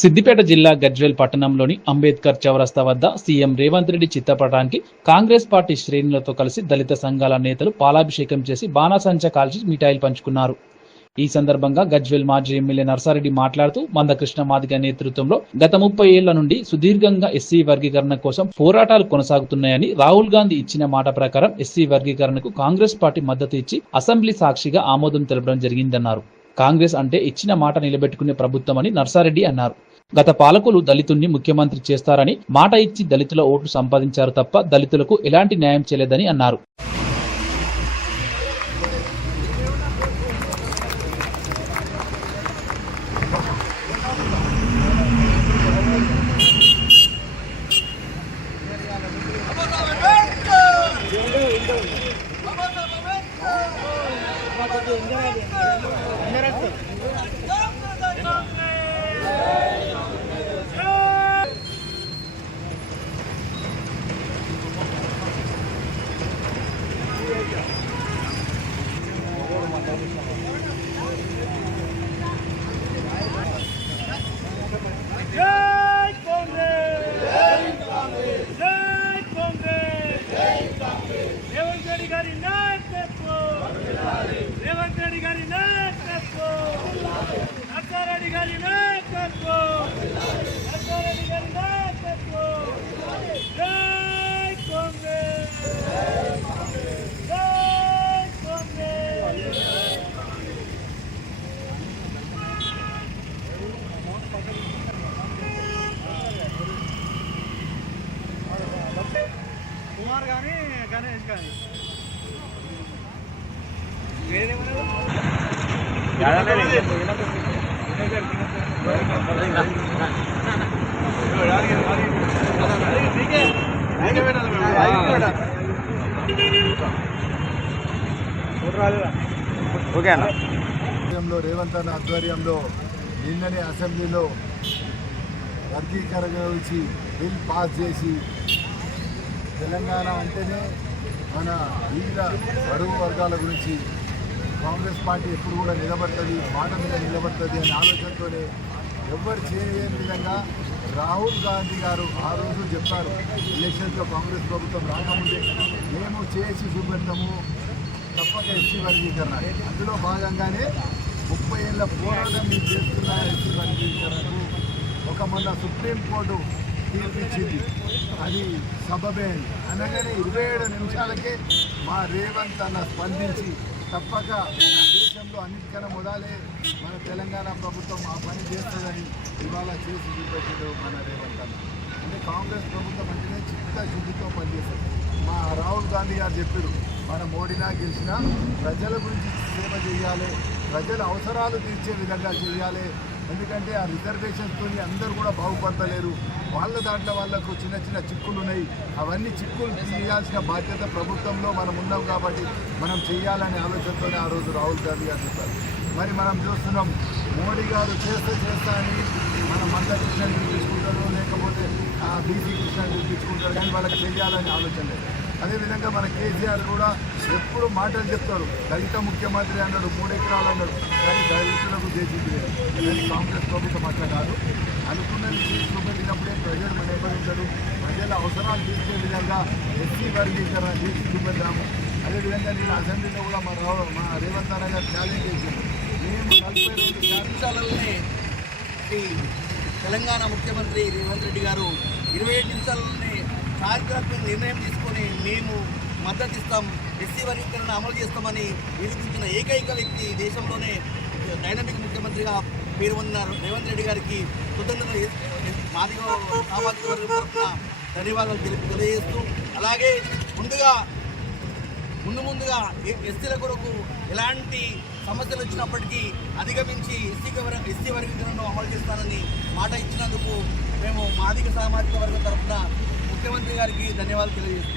సిద్దిపేట జిల్లా గజ్వేల్ పట్టణంలోని అంబేద్కర్ చౌరస్తా వద్ద సీఎం రేవంత్ రెడ్డి చిత్రపటానికి కాంగ్రెస్ పార్టీ శ్రేణులతో కలిసి దళిత సంఘాల నేతలు పాలాభిషేకం చేసి బాణాసంచా కాల్చి మిఠాయిలు పంచుకున్నారు. ఈ సందర్భంగా గజ్వేల్ మాజీ ఎమ్మెల్యే నర్సారెడ్డి మాట్లాడుతూ మందకృష్ణ మాదిగ నేతృత్వంలో గత 30 ఏళ్ల నుండి సుదీర్ఘంగా ఎస్సీ వర్గీకరణ కోసం పోరాటాలు కొనసాగుతున్నాయని, రాహుల్ గాంధీ ఇచ్చిన మాట ప్రకారం ఎస్సీ వర్గీకరణకు కాంగ్రెస్ పార్టీ మద్దతు ఇచ్చి అసెంబ్లీ సాక్షిగా ఆమోదం తెలపడం జరిగిందన్నారు. కాంగ్రెస్ అంటే ఇచ్చిన మాట నిలబెట్టుకునే ప్రభుత్వమని నర్సారెడ్డి అన్నారు. గత పాలకులు దళితుణ్ణి ముఖ్యమంత్రి చేస్తారని మాట ఇచ్చి దళితుల ఓట్లు సంపాదించారు తప్ప దళితులకు ఎలాంటి న్యాయం చేయలేదని అన్నారు. కుమార్ కానీ గణేష్ కానీ రేవంత్ అన్న ఆధ్వర్యంలో నిన్ననే అసెంబ్లీలో వర్గీకరణ గురించి బిల్ పాస్ చేసి తెలంగాణ అంటేనే మన వివిధ బడుగు వర్గాల గురించి కాంగ్రెస్ పార్టీ ఎప్పుడు కూడా నిలబడుతుంది, మాట మీద నిలబడుతుంది అనే ఆలోచనతోనే ఎవ్వరు చేయలేని విధంగా రాహుల్ గాంధీ గారు ఆ రోజు చెప్పారు, ఎలక్షన్స్లో కాంగ్రెస్ ప్రభుత్వం రాకముందే మేము చేసి చూపెడతాము తప్పక ఎస్సీ వర్గీకరణ. అందులో భాగంగానే 30 ఏళ్ళ పోరాటం మీరు చేస్తున్న ఎస్సీ వర్గీకరణకు ఒక మొన్న సుప్రీంకోర్టు తీర్పిచ్చింది. అది సబబే అనగానే 27 నిమిషాలకే మా రేవంత్ అన్న స్పందించి తప్పక దేశంలో అన్నిటికన్నా మొదలే మన తెలంగాణ ప్రభుత్వం ఆ పని చేస్తుందని ఇవాళ చేసి చూపెట్టాడు మన రేవంత్ అన్న. అంటే కాంగ్రెస్ ప్రభుత్వం అంటేనే చిత్తశుద్ధితో పనిచేస్తుంది. మా రాహుల్ గాంధీ గారు చెప్పారు, మన మోడీనా గెలిచినా ప్రజల గురించి సేవ చేయాలి, ప్రజల అవసరాలు తీర్చే విధంగా చేయాలి. ఎందుకంటే ఆ రిజర్వేషన్స్తో అందరూ కూడా బాగుపడతలేరు, వాళ్ళ దాంట్లో వాళ్ళకు చిన్న చిన్న చిక్కులు ఉన్నాయి. అవన్నీ చిక్కులు తీయాల్సిన బాధ్యత ప్రభుత్వంలో మనం ఉన్నాం కాబట్టి మనం చేయాలనే ఆలోచనతోనే ఆ రోజు రాహుల్ గాంధీ గారు చెప్పారు. మరి మనం చూస్తున్నాం, మోడీ గారు చేస్తా అని మన మందకృష్ణని పిలిపించుకుంటారు, లేకపోతే బీసీ కృష్ణని పిలిపించుకుంటారు, కానీ వాళ్ళకి చేయాలనే ఆలోచన లేదు. అదేవిధంగా మన కేసీఆర్ కూడా ఎప్పుడు మాటలు చెప్తారు, దళిత ముఖ్యమంత్రి అన్నాడు, 3 ఎకరాలు అన్నాడు, కానీ దళితులకు జేసీబీ లేదు. కానీ కాంగ్రెస్ ప్రభుత్వం అట్లా కాదు, అనుకున్నది చూపెట్టినప్పుడే ప్రజలు మనబడి ప్రజల అవసరాలు తీర్చే విధంగా ఎస్సీ వర్గీకరణ చేసి చూపెట్టాము. అదేవిధంగా నేను అసెంబ్లీలో కూడా మా రేవంత్ అన్న గారు ఛాలెంజ్ చేశాను, మేము 42 నిమిషాలలోనే తెలంగాణ ముఖ్యమంత్రి రేవంత్ రెడ్డి గారు 27 నిమిషాలలోనే చారిత్రాత్మక నిర్ణయం తీసుకొని మేము మద్దతు ఇస్తాం, ఎస్సీ వర్గీకరణ అమలు చేస్తామని నిరూపించిన ఏకైక వ్యక్తి దేశంలోనే డైనమిక్ ముఖ్యమంత్రిగా పేరు పొందిన రేవంత్ రెడ్డి గారికి కృతజ్ఞతలు మాదిగ సామాజిక వర్గం తరఫున ధన్యవాదాలు తెలియజేస్తూ, అలాగే ముందుగా ఎస్సీల కొరకు ఎలాంటి సమస్యలు వచ్చినప్పటికీ అధిగమించి ఎస్సీ వర్గీకరణను అమలు చేస్తానని మాట ఇచ్చినందుకు మేము మాదిగ సామాజిక వర్గం తరఫున ముఖ్యమంత్రి గారికి ధన్యవాదాలు తెలియజేస్తున్నాం.